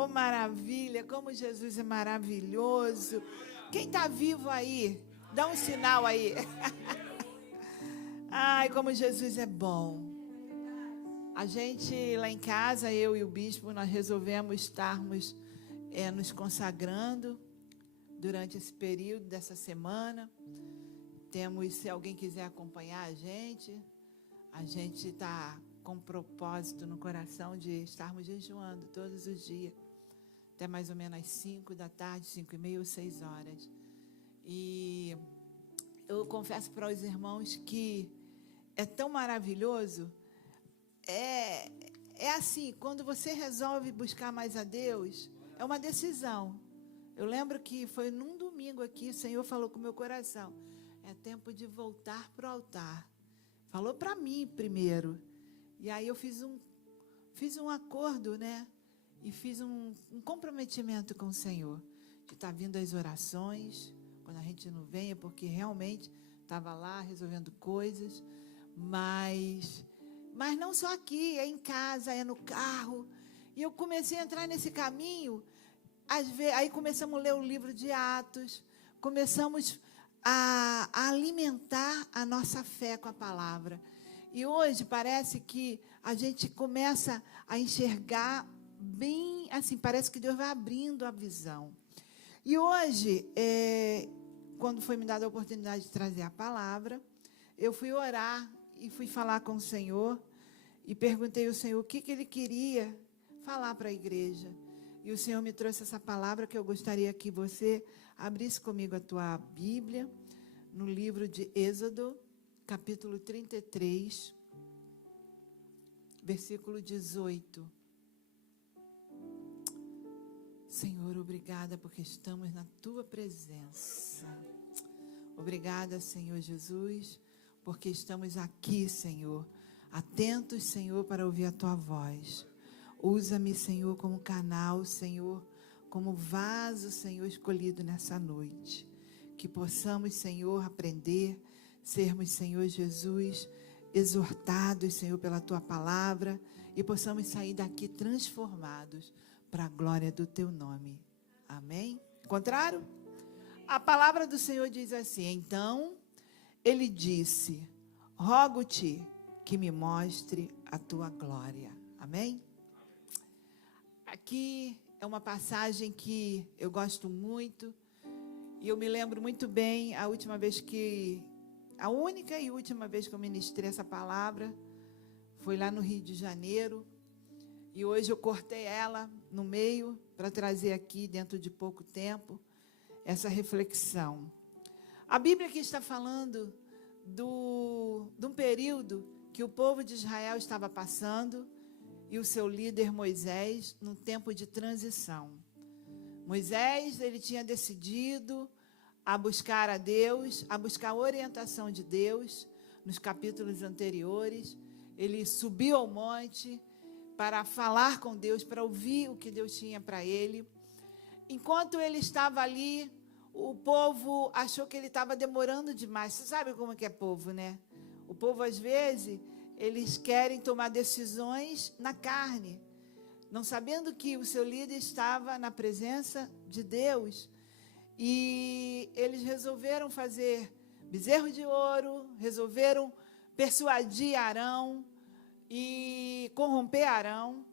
Oh, maravilha, como Jesus é maravilhoso. Quem está vivo aí? Dá um sinal aí. Ai, como Jesus é bom. A gente lá em casa, eu e o bispo, nós resolvemos estarmos nos consagrando durante esse período dessa semana. Temos, se alguém quiser acompanhar a gente está com propósito no coração de estarmos jejuando todos os dias, até mais ou menos às 5 da tarde, 5h30 ou 6 horas. E eu confesso para os irmãos que é tão maravilhoso, é assim, quando você resolve buscar mais a Deus, é uma decisão. Eu lembro que foi num domingo aqui, o Senhor falou com o meu coração, é tempo de voltar para o altar. Falou para mim primeiro. E aí eu fiz um acordo, né? E fiz um comprometimento com o Senhor. De estar vindo as orações. Quando a gente não vem, é porque realmente estava lá resolvendo coisas. Mas não só aqui, é em casa, é no carro. E eu comecei a entrar nesse caminho. Aí começamos a ler o livro de Atos. Começamos a alimentar a nossa fé com a palavra. E hoje parece que a gente começa a enxergar bem, assim, parece que Deus vai abrindo a visão. E hoje, quando foi me dada a oportunidade de trazer a palavra, eu fui orar e fui falar com o Senhor e perguntei ao Senhor o que Ele queria falar para a igreja. E o Senhor me trouxe essa palavra que eu gostaria que você abrisse comigo a tua Bíblia, no livro de Êxodo, capítulo 33, versículo 18. Senhor, obrigada porque estamos na tua presença. Obrigada, Senhor Jesus, porque estamos aqui, Senhor, atentos, Senhor, para ouvir a tua voz. Usa-me, Senhor, como canal, Senhor, como vaso, Senhor, escolhido nessa noite. Que possamos, Senhor, aprender, sermos, Senhor Jesus, exortados, Senhor, pela tua palavra e possamos sair daqui transformados para a glória do teu nome. Amém? Contrário? A palavra do Senhor diz assim: então ele disse: rogo-te que me mostre a tua glória. Amém? Aqui é uma passagem que eu gosto muito e eu me lembro muito bem a única e última vez que eu ministrei essa palavra foi lá no Rio de Janeiro e hoje eu cortei ela no meio para trazer aqui dentro de pouco tempo essa reflexão. A Bíblia aqui está falando de um período que o povo de Israel estava passando e o seu líder Moisés, num tempo de transição. Moisés, ele tinha decidido a buscar a Deus, a buscar a orientação de Deus. Nos capítulos anteriores, ele subiu ao monte para falar com Deus, para ouvir o que Deus tinha para ele. Enquanto ele estava ali, o povo achou que ele estava demorando demais. Você sabe como que é povo, né? O povo, às vezes, eles querem tomar decisões na carne, não sabendo que o seu líder estava na presença de Deus. E eles resolveram fazer bezerro de ouro, resolveram persuadir Arão e corromper Arão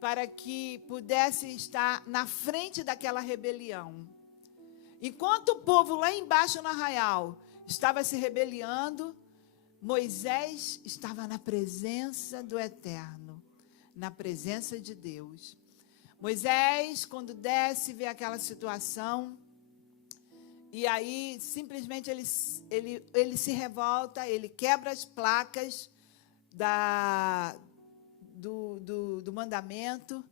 para que pudesse estar na frente daquela rebelião. Enquanto o povo lá embaixo no arraial estava se rebelando, Moisés estava na presença do Eterno, na presença de Deus. Moisés, quando desce, vê aquela situação, e aí simplesmente ele se revolta, ele quebra as placas do mandamento,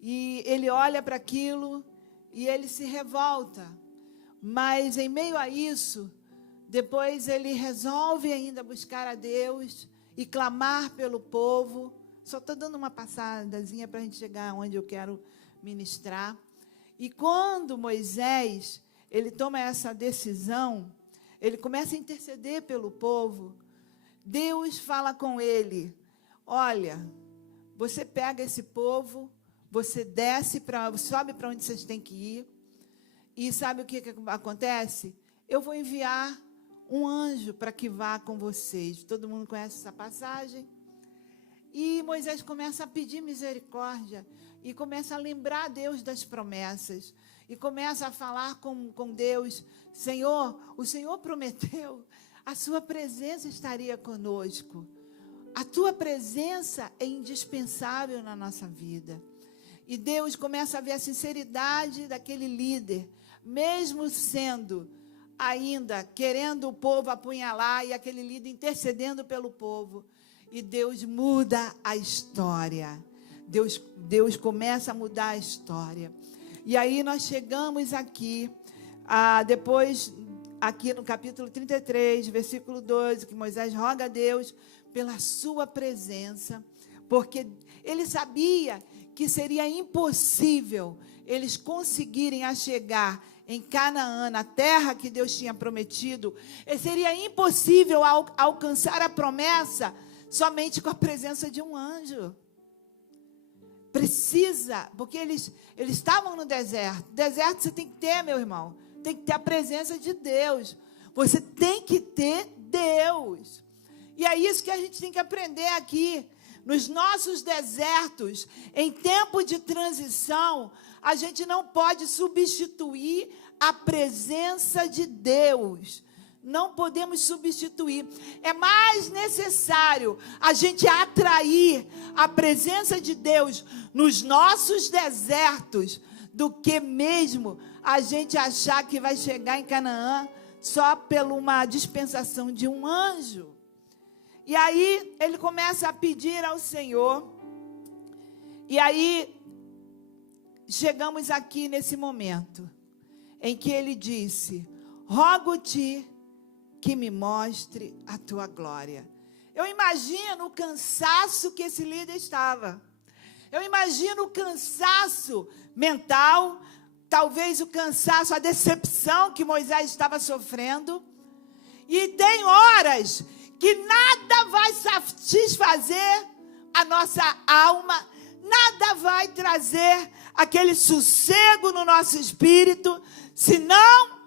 e ele olha para aquilo, e ele se revolta. Mas em meio a isso, depois ele resolve ainda buscar a Deus e clamar pelo povo. Só estou dando uma passadazinha para a gente chegar onde eu quero ministrar. E quando Moisés, ele toma essa decisão, ele começa a interceder pelo povo, Deus fala com ele: olha, você pega esse povo, você sobe para onde vocês têm que ir. E sabe o que acontece? Eu vou enviar um anjo para que vá com vocês. Todo mundo conhece essa passagem? E Moisés começa a pedir misericórdia e começa a lembrar a Deus das promessas. E começa a falar com Deus: Senhor, o Senhor prometeu, a sua presença estaria conosco. A tua presença é indispensável na nossa vida. E Deus começa a ver a sinceridade daquele líder, mesmo sendo ainda querendo o povo apunhalar e aquele líder intercedendo pelo povo. E Deus muda a história. Deus começa a mudar a história. E aí nós chegamos aqui, depois, aqui no capítulo 33, versículo 12, que Moisés roga a Deus pela sua presença, porque ele sabia que seria impossível eles conseguirem chegar em Canaã, na terra que Deus tinha prometido. Seria impossível alcançar a promessa somente com a presença de um anjo. Precisa, porque eles estavam no deserto. Deserto você tem que ter, meu irmão. Tem que ter a presença de Deus. Você tem que ter Deus. E é isso que a gente tem que aprender aqui. Nos nossos desertos, em tempo de transição, a gente não pode substituir a presença de Deus. Não podemos substituir. É mais necessário a gente atrair a presença de Deus nos nossos desertos do que mesmo a gente achar que vai chegar em Canaã só por uma dispensação de um anjo. E aí ele começa a pedir ao Senhor. E aí chegamos aqui nesse momento em que ele disse: rogo-te que me mostre a tua glória. Eu imagino o cansaço que esse líder estava. Eu imagino o cansaço mental, talvez o cansaço, a decepção que Moisés estava sofrendo. E tem horas que nada vai satisfazer a nossa alma, nada vai trazer aquele sossego no nosso espírito, senão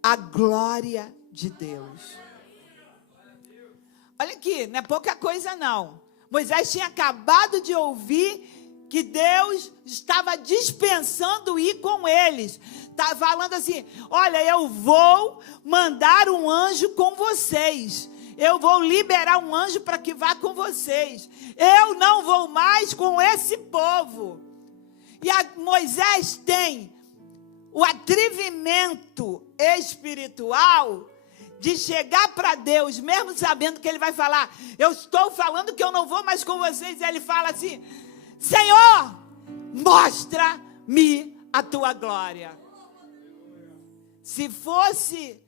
a glória de Deus. Olha aqui, não é pouca coisa não. Moisés tinha acabado de ouvir que Deus estava dispensando ir com eles. Está falando assim: olha, eu vou mandar um anjo com vocês. Eu vou liberar um anjo para que vá com vocês. Eu não vou mais com esse povo. E Moisés tem o atrevimento espiritual de chegar para Deus, mesmo sabendo que ele vai falar: eu estou falando que eu não vou mais com vocês. E ele fala assim: Senhor, mostra-me a tua glória. Se fosse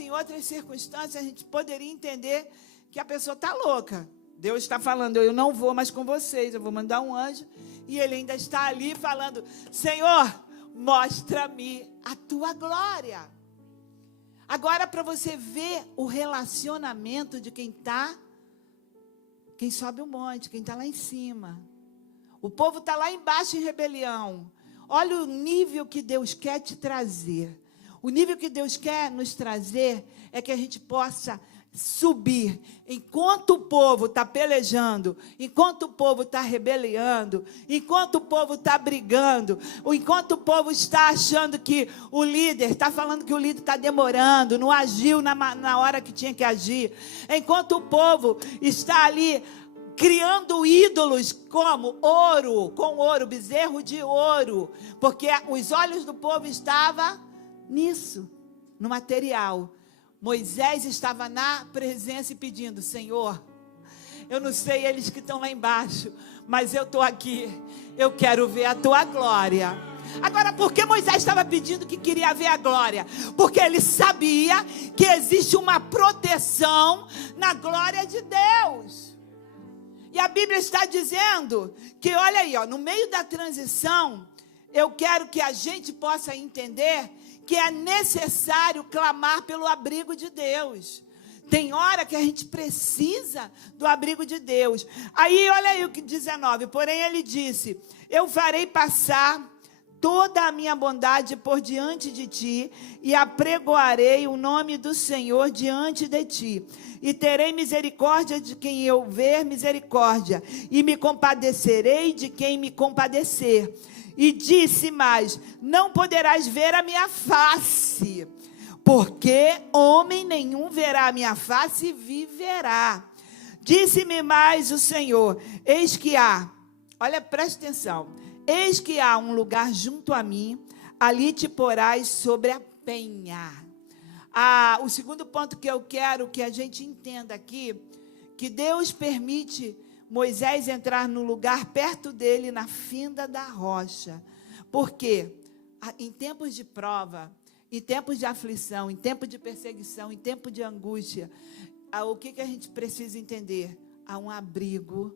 em outras circunstâncias, a gente poderia entender que a pessoa está louca. Deus está falando: eu não vou mais com vocês, eu vou mandar um anjo. E ele ainda está ali falando: Senhor, mostra-me a tua glória. Agora, para você ver o relacionamento de quem sobe o monte, quem está lá em cima. O povo está lá embaixo em rebelião. Olha o nível que Deus quer te trazer. O nível que Deus quer nos trazer é que a gente possa subir. Enquanto o povo está pelejando, enquanto o povo está rebeliando, enquanto o povo está brigando, enquanto o povo está achando que o líder, está falando que o líder está demorando, não agiu na hora que tinha que agir, enquanto o povo está ali criando ídolos como ouro, bezerro de ouro, porque os olhos do povo estavam nisso, no material. Moisés estava na presença e pedindo: Senhor, eu não sei eles que estão lá embaixo, mas eu estou aqui, eu quero ver a tua glória. Agora, por que Moisés estava pedindo que queria ver a glória? Porque ele sabia que existe uma proteção na glória de Deus. E a Bíblia está dizendo que, olha aí, no meio da transição, eu quero que a gente possa entender que é necessário clamar pelo abrigo de Deus. Tem hora que a gente precisa do abrigo de Deus. Aí, olha aí o que 19. Porém, ele disse: eu farei passar toda a minha bondade por diante de ti, e apregoarei o nome do Senhor diante de ti. E terei misericórdia de quem eu ver misericórdia, e me compadecerei de quem me compadecer. E disse mais: não poderás ver a minha face, porque homem nenhum verá a minha face e viverá. Disse-me mais o Senhor: eis que há, olha, presta atenção, eis que há um lugar junto a mim, ali te porás sobre a penha. O segundo ponto que eu quero que a gente entenda aqui, que Deus permite Moisés entrar no lugar perto dele, na fenda da rocha. Porque em tempos de prova, em tempos de aflição, em tempo de perseguição, em tempo de angústia, o que a gente precisa entender? Há um abrigo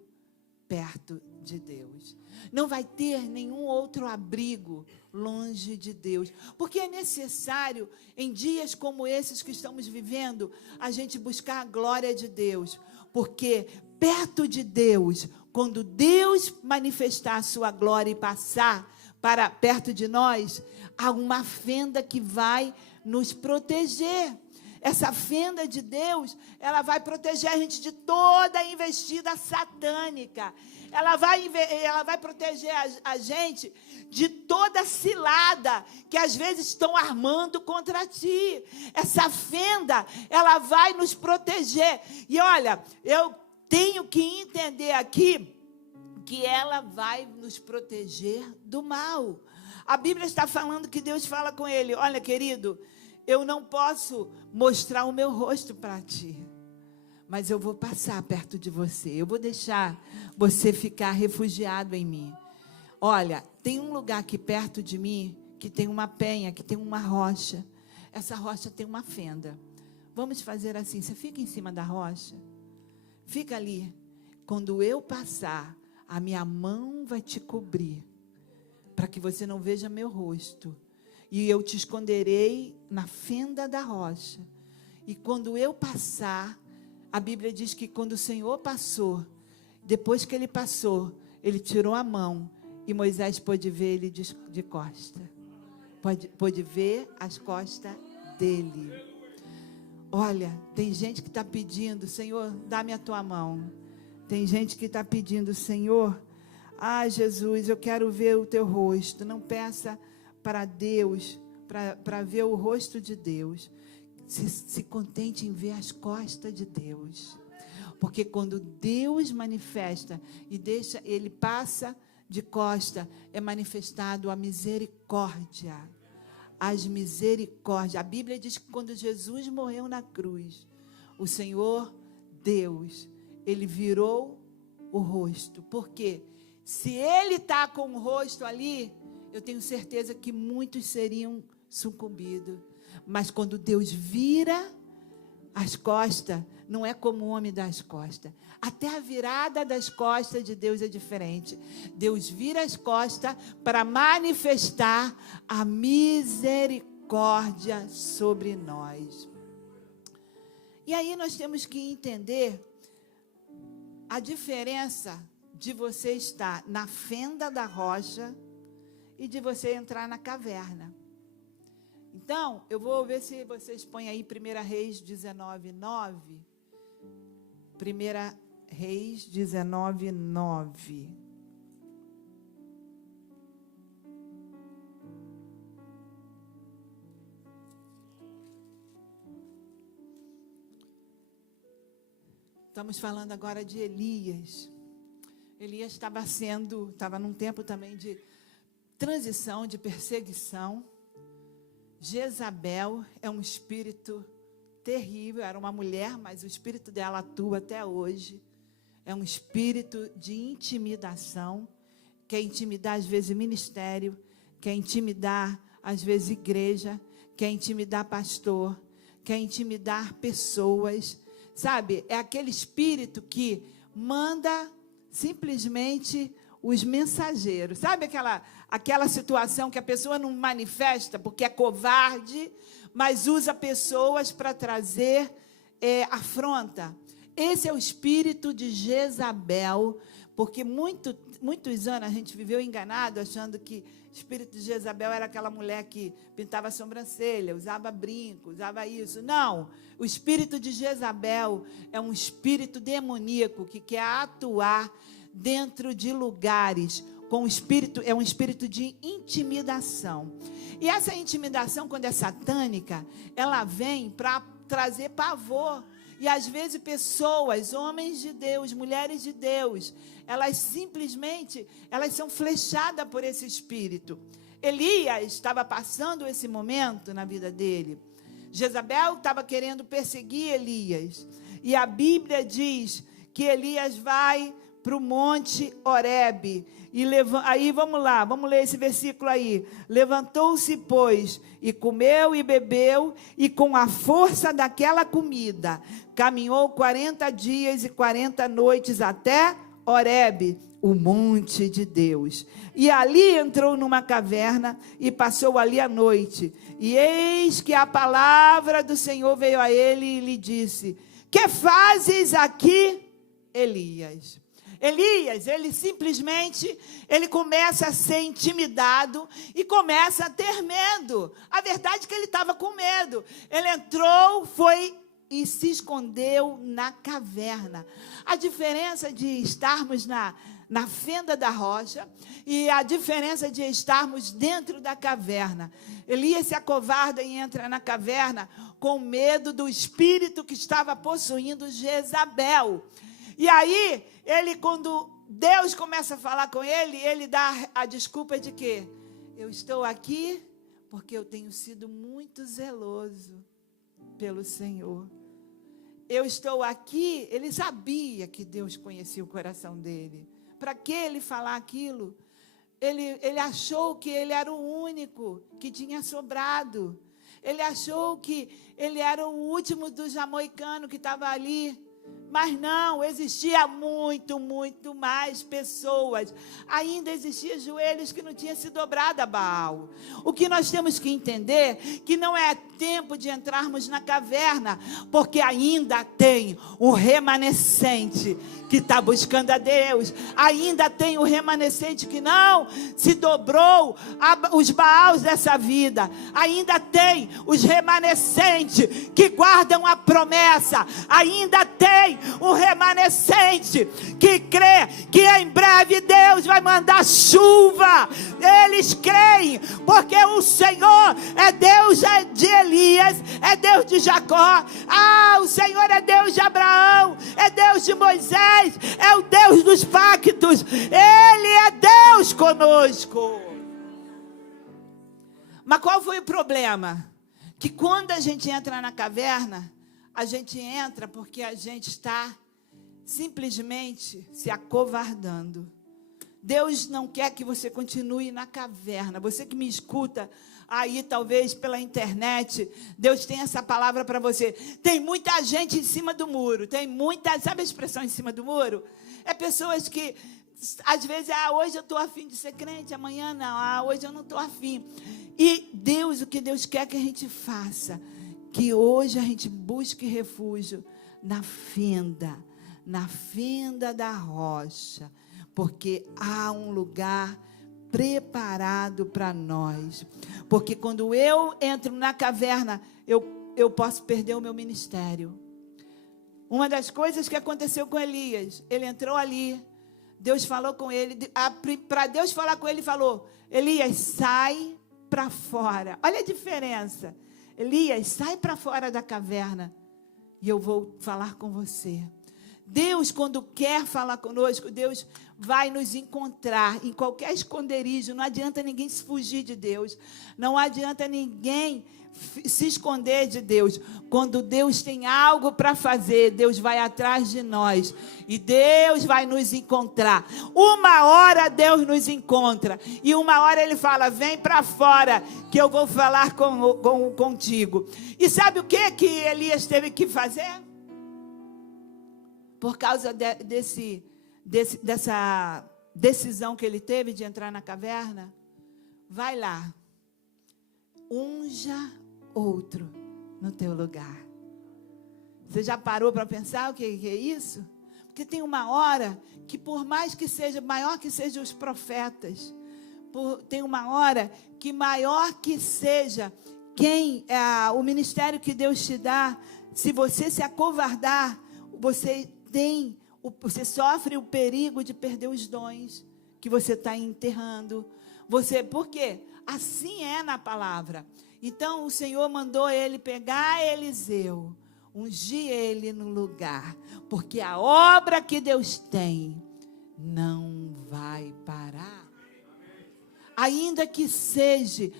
perto de Deus. Não vai ter nenhum outro abrigo longe de Deus. Porque é necessário, em dias como esses que estamos vivendo, a gente buscar a glória de Deus. Porque perto de Deus, quando Deus manifestar a sua glória e passar para perto de nós, há uma fenda que vai nos proteger. Essa fenda de Deus, ela vai proteger a gente de toda a investida satânica. Ela vai proteger a gente de toda cilada que às vezes estão armando contra ti. Essa fenda, ela vai nos proteger. E olha, eu tenho que entender aqui que ela vai nos proteger do mal. A Bíblia está falando que Deus fala com ele: olha, querido, eu não posso mostrar o meu rosto para ti, mas eu vou passar perto de você. Eu vou deixar você ficar refugiado em mim. Olha, tem um lugar aqui perto de mim que tem uma penha, que tem uma rocha. Essa rocha tem uma fenda. Vamos fazer assim: você fica em cima da rocha, fica ali. Quando eu passar, a minha mão vai te cobrir, para que você não veja meu rosto. E eu te esconderei na fenda da rocha. E quando eu passar, a Bíblia diz que quando o Senhor passou, depois que ele passou, ele tirou a mão e Moisés pôde ver ele de costa. Pôde ver as costas dele. Olha, tem gente que está pedindo: Senhor, dá-me a tua mão. Tem gente que está pedindo: Senhor, Jesus, eu quero ver o teu rosto. Não peça para Deus, para ver o rosto de Deus. Se contente em ver as costas de Deus. Porque quando Deus manifesta e deixa, ele passa de costa, é manifestado a misericórdia. As misericórdias. A Bíblia diz que quando Jesus morreu na cruz, o Senhor Deus, ele virou o rosto. Por quê? Se ele está com o rosto ali, eu tenho certeza que muitos seriam sucumbidos. Mas quando Deus vira as costas, não é como o homem das costas. Até a virada das costas de Deus é diferente. Deus vira as costas para manifestar a misericórdia sobre nós. E aí nós temos que entender a diferença de você estar na fenda da rocha e de você entrar na caverna. Então, eu vou ver se vocês põem aí 1 Reis 19:9. 1 Reis 19:9. Estamos falando agora de Elias. Elias estava num tempo também de transição, de perseguição. Jezabel é um espírito terrível, era uma mulher, mas o espírito dela atua até hoje. É um espírito de intimidação, quer intimidar às vezes ministério, quer intimidar às vezes igreja, quer intimidar pastor, quer intimidar pessoas, sabe? É aquele espírito que manda simplesmente os mensageiros. Sabe aquela situação que a pessoa não manifesta porque é covarde, mas usa pessoas para trazer afronta. Esse é o espírito de Jezabel, porque muitos anos a gente viveu enganado, achando que o espírito de Jezabel era aquela mulher que pintava a sobrancelha, usava brinco, usava isso. Não, o espírito de Jezabel é um espírito demoníaco que quer atuar dentro de lugares com o espírito, é um espírito de intimidação. E essa intimidação, quando é satânica, ela vem para trazer pavor. E às vezes pessoas, homens de Deus, mulheres de Deus, elas simplesmente, elas são flechadas por esse espírito. Elias estava passando esse momento na vida dele. Jezabel estava querendo perseguir Elias. E a Bíblia diz que Elias vai para o monte Horebe. Aí vamos lá, vamos ler esse versículo aí. Levantou-se, pois, e comeu e bebeu, e com a força daquela comida, caminhou 40 dias e 40 noites até Horebe, o monte de Deus. E ali entrou numa caverna e passou ali a noite. E eis que a palavra do Senhor veio a ele e lhe disse: que fazes aqui, Elias? Elias, ele simplesmente, ele começa a ser intimidado e começa a ter medo. A verdade é que ele estava com medo. Ele entrou, foi e se escondeu na caverna. A diferença de estarmos na fenda da rocha e a diferença de estarmos dentro da caverna. Elias se acovarda e entra na caverna com medo do espírito que estava possuindo Jezabel. E aí, quando Deus começa a falar com ele, ele dá a desculpa de que eu estou aqui porque eu tenho sido muito zeloso pelo Senhor. Eu estou aqui, ele sabia que Deus conhecia o coração dele. Para que ele falar aquilo? Ele achou que ele era o único que tinha sobrado. Ele achou que ele era o último do jamaicano que estava ali. Mas não, existia muito mais pessoas. Ainda existiam joelhos que não tinham se dobrado a Baal. O que nós temos que entender, que não é tempo de entrarmos na caverna, porque ainda tem um remanescente que está buscando a Deus. Ainda tem o remanescente que não se dobrou os Baals dessa vida. Ainda tem os remanescentes que guardam a promessa. Ainda tem um remanescente que crê que em breve Deus vai mandar chuva. Eles creem, porque o Senhor é Deus de Elias, é Deus de Jacó. O Senhor é Deus de Abraão, é Deus de Moisés, é o Deus dos pactos. Ele é Deus conosco. Mas qual foi o problema? Que quando a gente entra na caverna, a gente entra porque a gente está simplesmente se acovardando. Deus não quer que você continue na caverna. Você que me escuta aí, talvez pela internet, Deus tem essa palavra para você. Tem muita gente em cima do muro. Sabe a expressão em cima do muro? É pessoas que, às vezes, hoje eu estou afim de ser crente, amanhã não, hoje eu não estou afim. E Deus, o que Deus quer que a gente faça? Que hoje a gente busque refúgio na fenda da rocha, porque há um lugar preparado para nós. Porque quando eu entro na caverna, eu posso perder o meu ministério. Uma das coisas que aconteceu com Elias, ele entrou ali, Deus falou com ele, para Deus falar com ele, falou: Elias, sai para fora. Olha a diferença. Elias, sai para fora da caverna e eu vou falar com você. Deus, quando quer falar conosco, Deus vai nos encontrar em qualquer esconderijo. Não adianta ninguém se fugir de Deus. Não adianta ninguém se esconder de Deus. Quando Deus tem algo para fazer, Deus vai atrás de nós e Deus vai nos encontrar. Uma hora Deus nos encontra e uma hora Ele fala: vem para fora que eu vou falar contigo. E sabe o que Elias teve que fazer? Por causa dessa decisão que ele teve de entrar na caverna, vai lá, unja outro no teu lugar. Você já parou para pensar o que é isso? Porque tem uma hora que, por mais que seja, maior que sejam os profetas, tem uma hora que maior que seja o ministério que Deus te dá, se você se acovardar, você sofre o perigo de perder os dons que você está enterrando. Por quê? Assim é na palavra. Então o Senhor mandou ele pegar Eliseu, ungir ele no lugar, porque a obra que Deus tem não vai parar. Ainda que seja,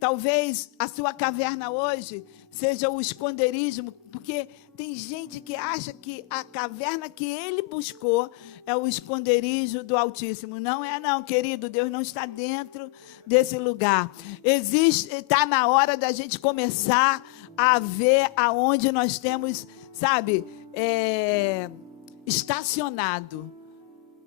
talvez a sua caverna hoje seja o esconderijo, porque tem gente que acha que a caverna que ele buscou é o esconderijo do Altíssimo. Não é não, querido, Deus não está dentro desse lugar. Está na hora da gente começar a ver aonde nós temos, estacionado.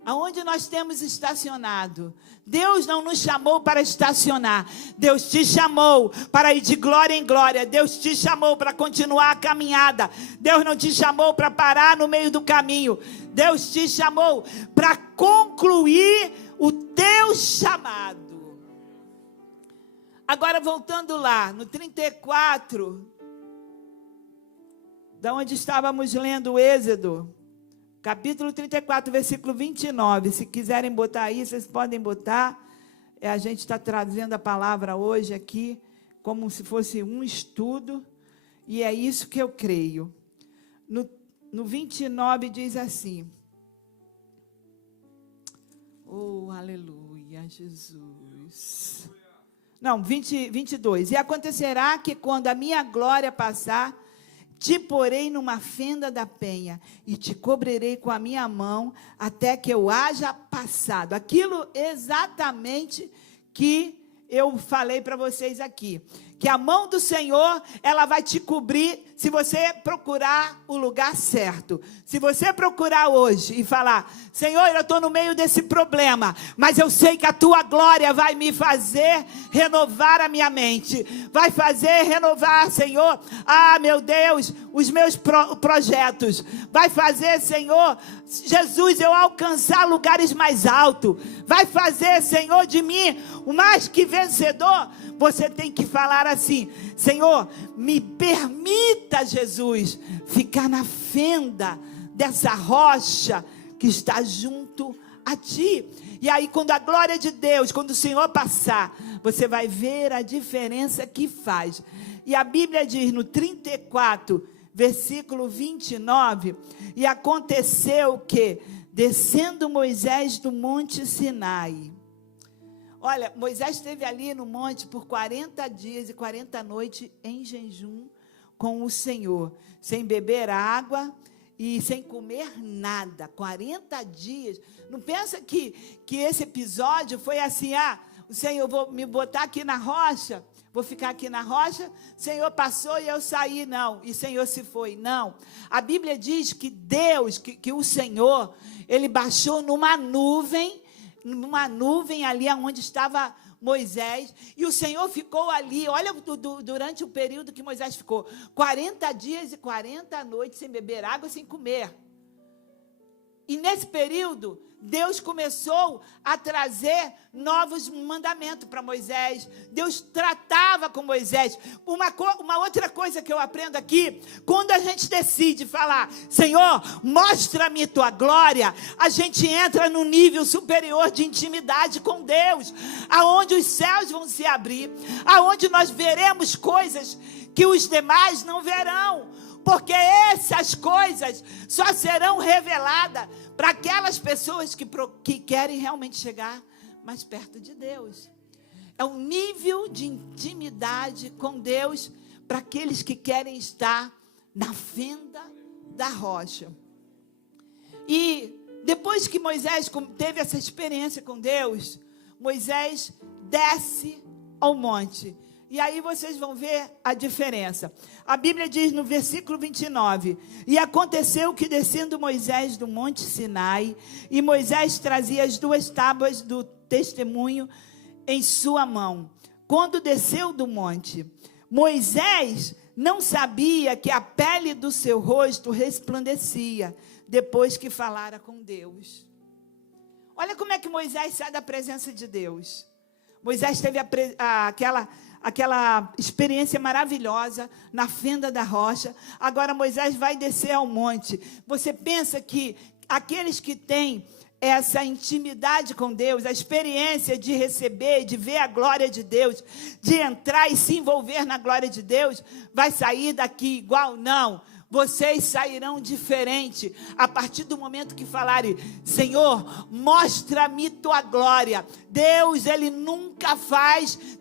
Aonde nós temos estacionado. Deus não nos chamou para estacionar. Deus te chamou para ir de glória em glória. Deus te chamou para continuar a caminhada. Deus não te chamou para parar no meio do caminho. Deus te chamou para concluir o teu chamado. Agora, voltando lá, no 34, da onde estávamos lendo o Êxodo, capítulo 34, versículo 29. Se quiserem botar aí, vocês podem botar. A gente está trazendo a palavra hoje aqui, como se fosse um estudo. E é isso que eu creio. No 29 diz assim. Oh, aleluia, Jesus. Não, 22. E acontecerá que quando a minha glória passar, te porei numa fenda da penha e te cobrirei com a minha mão até que eu haja passado. Aquilo exatamente que eu falei para vocês aqui. Que a mão do Senhor, ela vai te cobrir se você procurar o lugar certo. Se você procurar hoje e falar, Senhor, eu estou no meio desse problema, mas eu sei que a tua glória vai me fazer renovar a minha mente. Vai fazer renovar, Senhor, meu Deus, os meus projetos. Vai fazer, Senhor, Jesus, eu alcançar lugares mais altos. Vai fazer, Senhor, de mim o mais que vencedor. Você tem que falar assim, Senhor, me permita, Jesus, ficar na fenda dessa rocha que está junto a ti. E aí, quando a glória de Deus, quando o Senhor passar, você vai ver a diferença que faz. E a Bíblia diz no 34, versículo 29, e aconteceu que, descendo Moisés do monte Sinai. Olha, Moisés esteve ali no monte por 40 dias e 40 noites em jejum com o Senhor, sem beber água e sem comer nada. 40 dias. Não pensa que esse episódio foi assim, o Senhor, vou me botar aqui na rocha, vou ficar aqui na rocha, o Senhor passou e eu saí, não, e o Senhor se foi, não. A Bíblia diz que Deus, que o Senhor, ele baixou numa nuvem ali onde estava Moisés, e o Senhor ficou ali, olha, durante o período que Moisés ficou, 40 dias e 40 noites sem beber água, sem comer. E nesse período, Deus começou a trazer novos mandamentos para Moisés. Deus tratava com Moisés. Uma outra coisa que eu aprendo aqui, quando a gente decide falar, Senhor, mostra-me tua glória, a gente entra no nível superior de intimidade com Deus, aonde os céus vão se abrir, aonde nós veremos coisas que os demais não verão, porque essas coisas só serão reveladas para aquelas pessoas que querem realmente chegar mais perto de Deus. É um nível de intimidade com Deus para aqueles que querem estar na fenda da rocha. E depois que Moisés teve essa experiência com Deus, Moisés desce ao monte. E aí vocês vão ver a diferença. A Bíblia diz no versículo 29, e aconteceu que descendo Moisés do monte Sinai, e Moisés trazia as 2 tábuas do testemunho em sua mão. Quando desceu do monte, Moisés não sabia que a pele do seu rosto resplandecia depois que falara com Deus. Olha como é que Moisés sai da presença de Deus. Moisés teve aquela experiência maravilhosa na fenda da rocha. Agora Moisés vai descer ao monte. Você pensa que aqueles que têm essa intimidade com Deus, a experiência de receber, de ver a glória de Deus, de entrar e se envolver na glória de Deus, vai sair daqui igual? Não. Vocês sairão diferente a partir do momento que falarem: Senhor, mostra-me tua glória. Deus, Ele nunca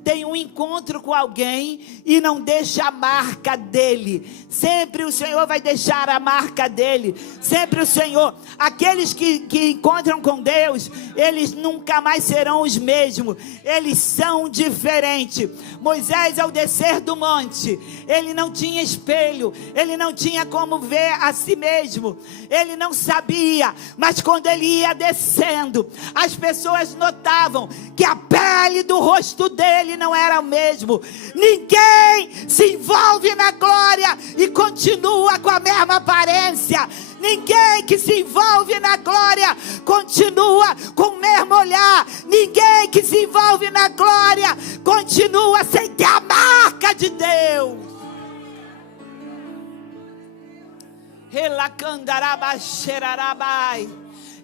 tem um encontro com alguém e não deixa a marca dele. Sempre o Senhor vai deixar a marca dele. Sempre o Senhor. Aqueles que encontram com Deus, eles nunca mais serão os mesmos. Eles são diferentes. Moisés, ao descer do monte, ele não tinha espelho, ele não tinha como ver a si mesmo, ele não sabia, mas quando ele ia descendo, as pessoas notavam que a pele do rosto dele não era o mesmo. Ninguém se envolve na glória e continua com a mesma aparência. Ninguém que se envolve na glória continua com o mesmo olhar. Ninguém que se envolve na glória continua sem ter a marca de Deus.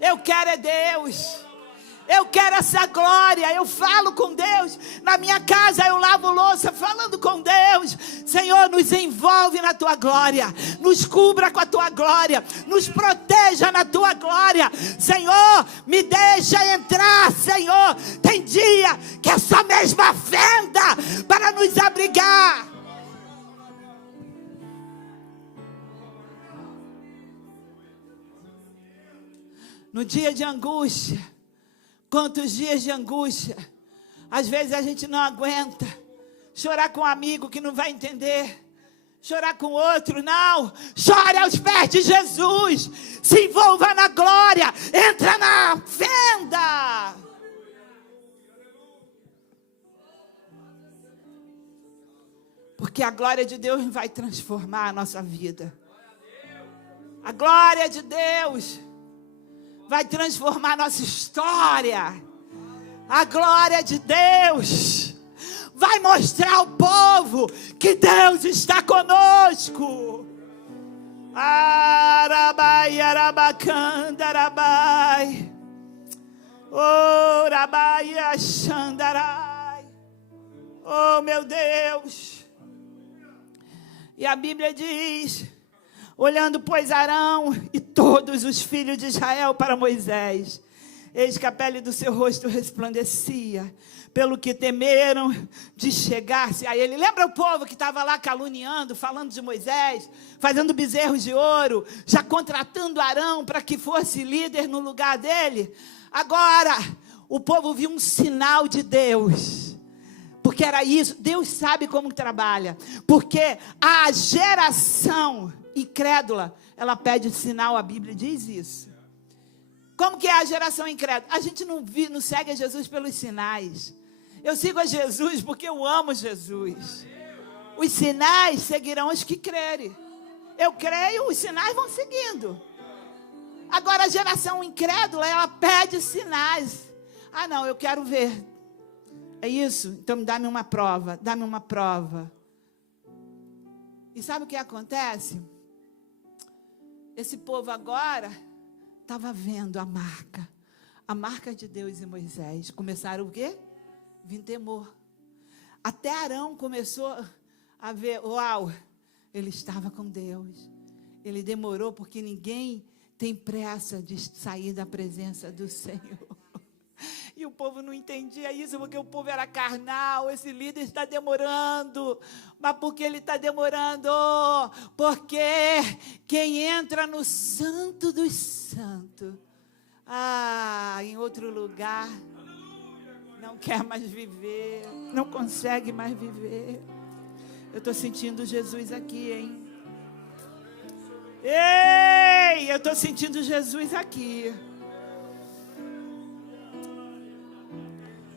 Eu quero é Deus. Eu quero essa glória. Eu falo com Deus. Na minha casa eu lavo louça falando com Deus. Senhor, nos envolve na tua glória. Nos cubra com a tua glória. Nos proteja na tua glória. Senhor, me deixa entrar, Senhor. Tem dia que é só mesmo a fenda para nos abrigar. No dia de angústia, quantos dias de angústia, às vezes a gente não aguenta, chorar com um amigo que não vai entender, chorar com outro, não, chore aos pés de Jesus, se envolva na glória, entra na fenda. Porque a glória de Deus vai transformar a nossa vida. A glória de Deus vai transformar nossa história. A glória de Deus vai mostrar ao povo que Deus está conosco. Arabai, arabacanda, arabai. Oh, rabai, achandarai. Oh, meu Deus. E a Bíblia diz: olhando, pois, Arão e todos os filhos de Israel para Moisés, eis que a pele do seu rosto resplandecia, pelo que temeram de chegar-se a ele. Lembra o povo que estava lá caluniando, falando de Moisés, fazendo bezerros de ouro, já contratando Arão para que fosse líder no lugar dele? Agora, o povo viu um sinal de Deus. Porque era isso, Deus sabe como trabalha. Porque a geração incrédula, ela pede sinal, a Bíblia diz isso. Como que é a geração incrédula? A gente não segue a Jesus pelos sinais. Eu sigo a Jesus porque eu amo Jesus. Os sinais seguirão os que crerem. Eu creio, os sinais vão seguindo. Agora a geração incrédula, ela pede sinais. Ah, não, eu quero ver. É isso? Então dá-me uma prova, dá-me uma prova. E sabe o que acontece? Esse povo agora estava vendo a marca de Deus em Moisés. Começaram o quê? Vir temor. Até Arão começou a ver, uau, ele estava com Deus. Ele demorou porque ninguém tem pressa de sair da presença do Senhor. E o povo não entendia isso, porque o povo era carnal. Esse líder está demorando. Mas por que ele está demorando? Porque quem entra no Santo dos Santos, em outro lugar, não quer mais viver, não consegue mais viver. Eu estou sentindo Jesus aqui, hein? Ei, eu estou sentindo Jesus aqui.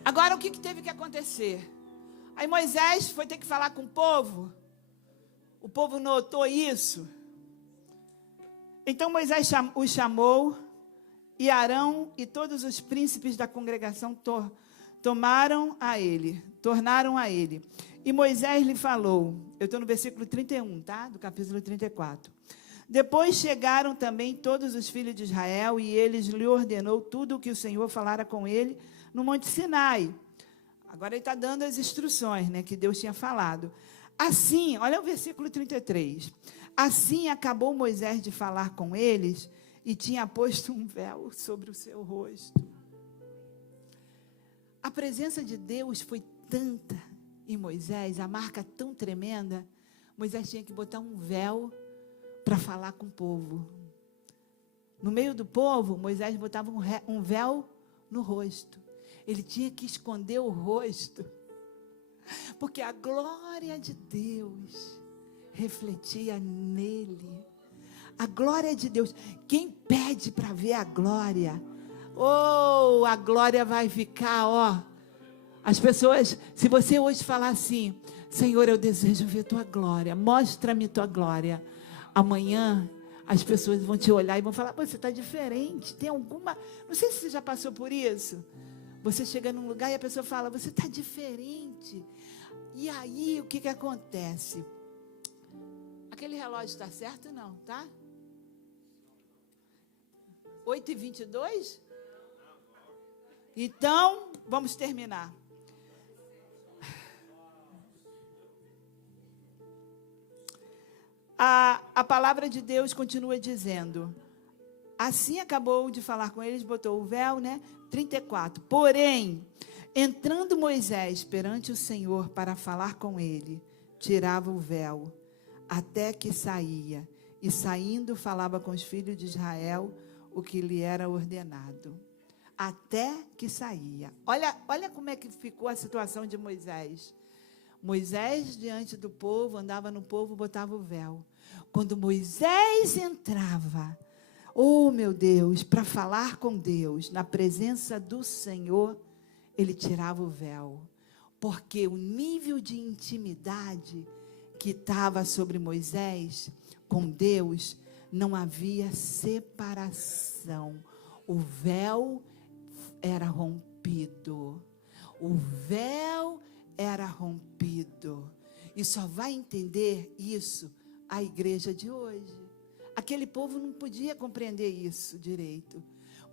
Agora, o que teve que acontecer? Aí Moisés foi ter que falar com o povo. O povo notou isso. Então Moisés os chamou, e Arão e todos os príncipes da congregação tornaram a ele. E Moisés lhe falou, eu estou no versículo 31, tá? Do capítulo 34. Depois chegaram também todos os filhos de Israel, e eles lhe ordenou tudo o que o Senhor falara com ele no Monte Sinai. Agora ele está dando as instruções, né, que Deus tinha falado. Assim, olha o versículo 33. Assim acabou Moisés de falar com eles, e tinha posto um véu sobre o seu rosto. A presença de Deus foi tanta em Moisés, a marca tão tremenda, Moisés tinha que botar um véu para falar com o povo. No meio do povo, Moisés botava um véu no rosto. Ele tinha que esconder o rosto, porque a glória de Deus refletia nele. A glória de Deus. Quem pede para ver a glória, a glória vai ficar, As pessoas, se você hoje falar assim, Senhor, eu desejo ver tua glória, mostra-me tua glória. Amanhã, as pessoas vão te olhar e vão falar, você está diferente, tem alguma... Não sei se você já passou por isso. Você chega num lugar e a pessoa fala, você está diferente. E aí, o que acontece? Aquele relógio está certo ou não, tá? 8h22? Então, vamos terminar. A palavra de Deus continua dizendo, assim acabou de falar com eles, botou o véu, né? 34. Porém, entrando Moisés perante o Senhor para falar com ele, tirava o véu, até que saía, e saindo falava com os filhos de Israel o que lhe era ordenado. Até que saía. Olha como é que ficou a situação de Moisés. Moisés diante do povo, andava no povo, botava o véu. Quando Moisés entrava, meu Deus, para falar com Deus, na presença do Senhor, ele tirava o véu. Porque o nível de intimidade que estava sobre Moisés com Deus, não havia separação. O véu era rompido. O véu era rompido. E só vai entender isso a igreja de hoje. Aquele povo não podia compreender isso direito.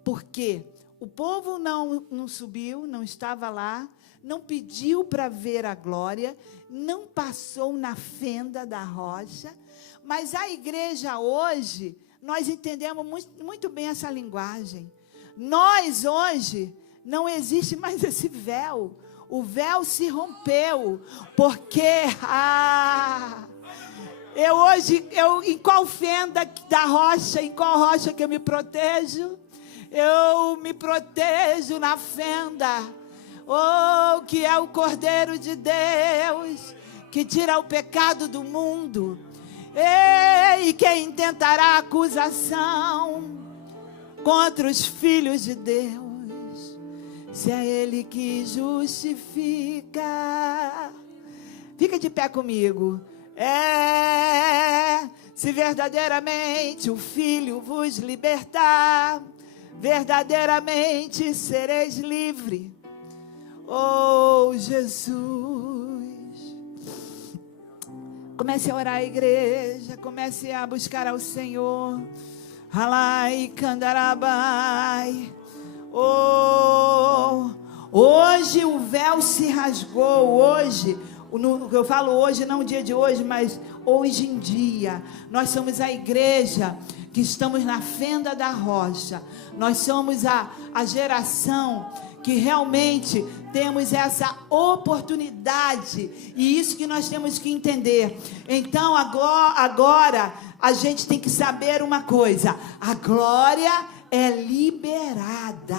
Porque o povo não subiu, não estava lá, não pediu para ver a glória, não passou na fenda da rocha. Mas a igreja hoje, nós entendemos muito bem essa linguagem. Nós hoje, não existe mais esse véu. O véu se rompeu, porque em qual fenda da rocha, em qual rocha que eu me protejo? Eu me protejo na fenda, que é o Cordeiro de Deus, que tira o pecado do mundo. E quem tentará acusação contra os filhos de Deus, se é Ele que justifica? Fica de pé comigo. Se verdadeiramente o Filho vos libertar, verdadeiramente sereis livre. Jesus. Comece a orar, igreja. Comece a buscar ao Senhor. Halai Kandarabai. Hoje o véu se rasgou. Hoje, eu falo hoje, não o dia de hoje, mas hoje em dia, nós somos a igreja que estamos na fenda da rocha. Nós somos a geração que realmente temos essa oportunidade, e isso que nós temos que entender. Então agora a gente tem que saber uma coisa: a glória é liberada.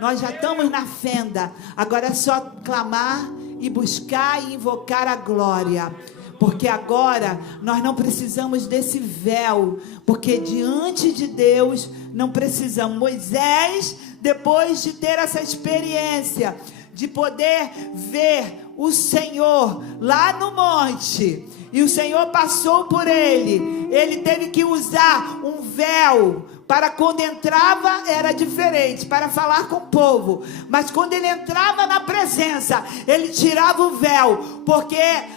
Nós já estamos na fenda, agora é só clamar e buscar e invocar a glória, porque agora nós não precisamos desse véu, porque diante de Deus não precisamos. Moisés, depois de ter essa experiência de poder ver o Senhor lá no monte. E o Senhor passou por ele. Ele teve que usar um véu. Para quando entrava era diferente, para falar com o povo. Mas quando ele entrava na presença, ele tirava o véu, porque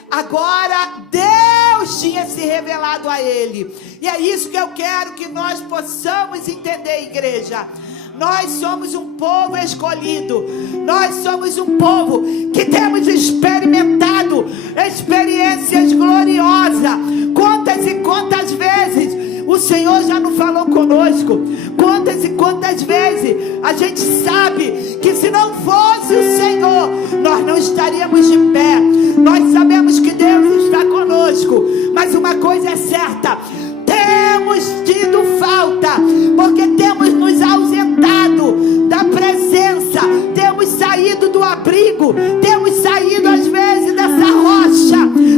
agora Deus tinha se revelado a ele. E é isso que eu quero que nós possamos entender, igreja. Nós somos um povo escolhido. Nós somos um povo que temos experimentado experiências gloriosas. Quantas e quantas vezes o Senhor já não falou conosco? Quantas e quantas vezes a gente sabe que se não fosse o Senhor, nós não estaríamos de pé. Nós sabemos que Deus está conosco, mas uma coisa é certa: temos tido falta, porque temos nos ausentado da presença, temos saído do abrigo, temos saído às vezes dessa rocha,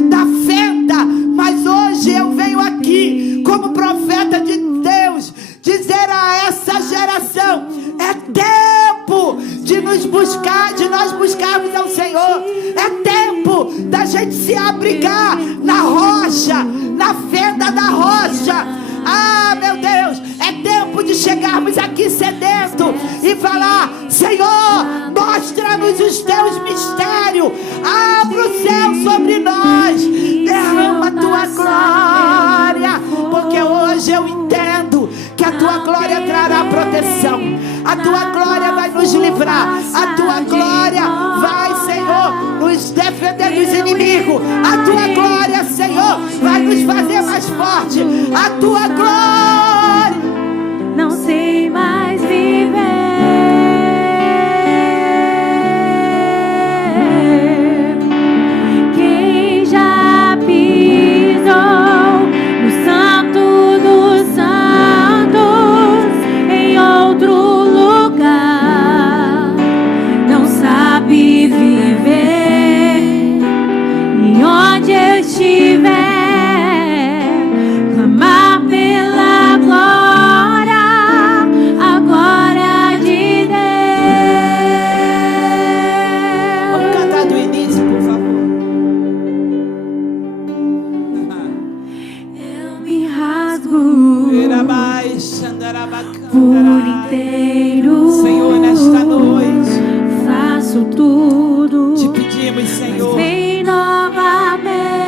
da fenda. Mas hoje eu venho aqui como profeta de Deus dizer a essa geração: é tempo de nos buscar, de nós buscarmos ao Senhor. É tempo da gente se abrigar na rocha, na fenda da rocha. Ah, meu Deus, é tempo de chegarmos aqui sedento e falar: Senhor, mostra-nos os teus mistérios, abre o céu sobre nós, derrama a tua glória, porque hoje eu entendo que a tua glória trará proteção, a tua glória vai nos livrar, a tua glória vai, Senhor, nos defender dos inimigos, a tua glória, Senhor, vai nos fazer mais forte, a tua glória. Não sei mais viver. Quem já pisou no santo dos santos em outro lugar não sabe viver. E onde eu estiver, clamar pela glória, a glória de Deus. Vamos cantar do início, por favor. Eu me rasgo por inteiro, Senhor, nesta noite faço tudo, te pedimos, Senhor, vem novamente.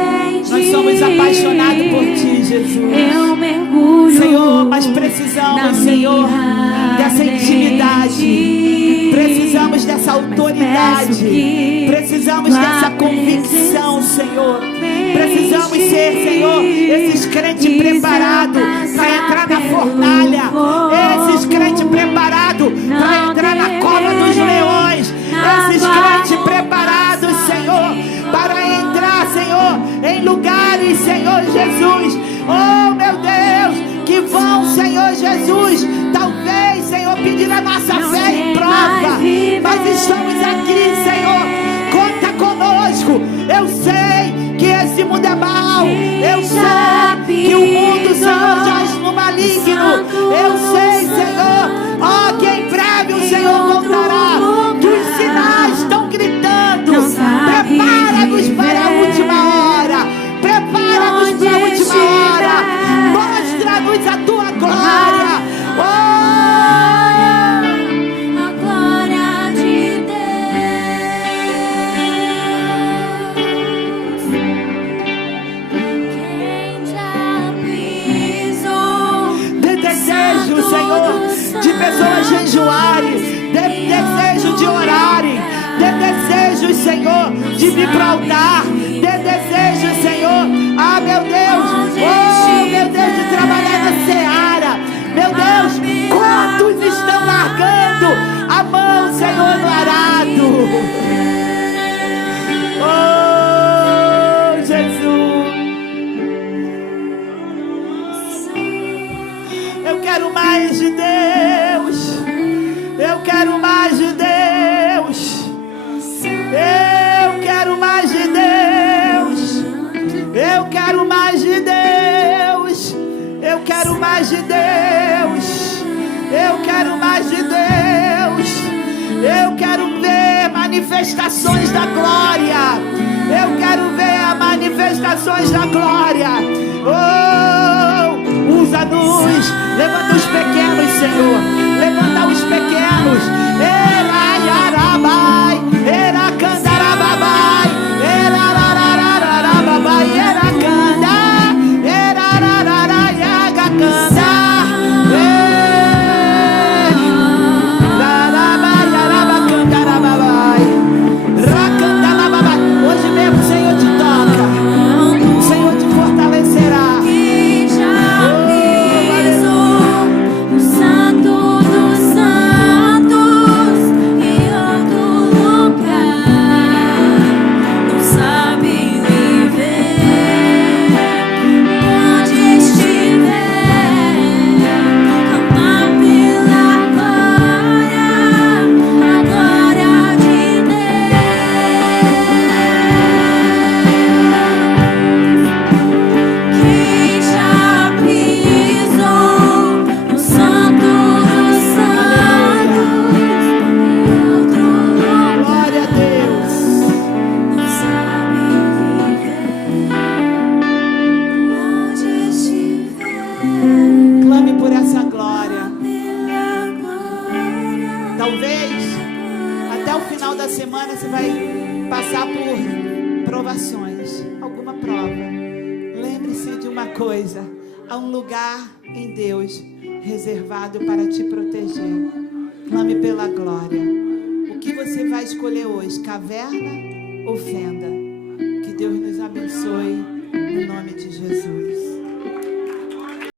nós somos apaixonados por ti, Jesus. Eu mergulho, Senhor, mas precisamos, Senhor, dessa intimidade, precisamos dessa autoridade, precisamos dessa convicção, Senhor. Precisamos ser, Senhor, esses crentes preparados para entrar na fornalha, esses crentes preparados para entrar na cova dos leões, esses crentes preparados, Senhor, para entrar, Senhor, em lugares, Senhor Jesus, oh meu Deus, que vão, Senhor Jesus, talvez, Senhor, pedir a nossa fé em prova, mas estamos aqui, Senhor, conta conosco. Eu sei que esse mundo é mau, eu sei que o mundo, Senhor, jaz no maligno, eu sei, Senhor, ó, que em breve o Senhor voltará, que os sinais estão gritando. Prepara-nos para a última hora, prepara-nos para a última hora, mostra-nos a tua glória, a glória de Deus. Quem já pisou, de desejo, Senhor, de pessoas jejuarem, de desejo de orarem, de desejo, Senhor, de vir para o altar, de desejo, Senhor, ah, meu Deus, oh, meu Deus, de trabalhar na seara, meu Deus, quantos estão largando a mão, Senhor, no arado, oh, Jesus, eu quero mais de Deus, eu quero mais de Deus, eu quero mais de Deus, eu quero mais de Deus, eu quero mais de Deus, eu quero mais de Deus, eu quero ver manifestação manifestações da glória. Eu quero ver as manifestações da glória. Oh, usa-nos. Levanta os pequenos, Senhor. Levanta os pequenos. Eraiarabai, eracandarababai, erararararabai, eracanda, erararararaiagacanda. Hoje mesmo o Senhor te toca, o Senhor te fortalecerá. Que já pisou no Santo dos Santos em outro lugar, não sabe viver onde estiver, clamar pela glória, a glória de Quem já pisou no Santo dos Santos em outro lugar, Glória a Deus. não sabe viver onde estiver, Clame por essa glória. pela glória. Talvez até o final da semana você vai passar por provações, alguma prova. Lembre-se de uma coisa: há um lugar em Deus reservado para te proteger. Clame pela glória. O que você vai escolher hoje? Caverna ou fenda? Que Deus nos abençoe no nome de Jesus.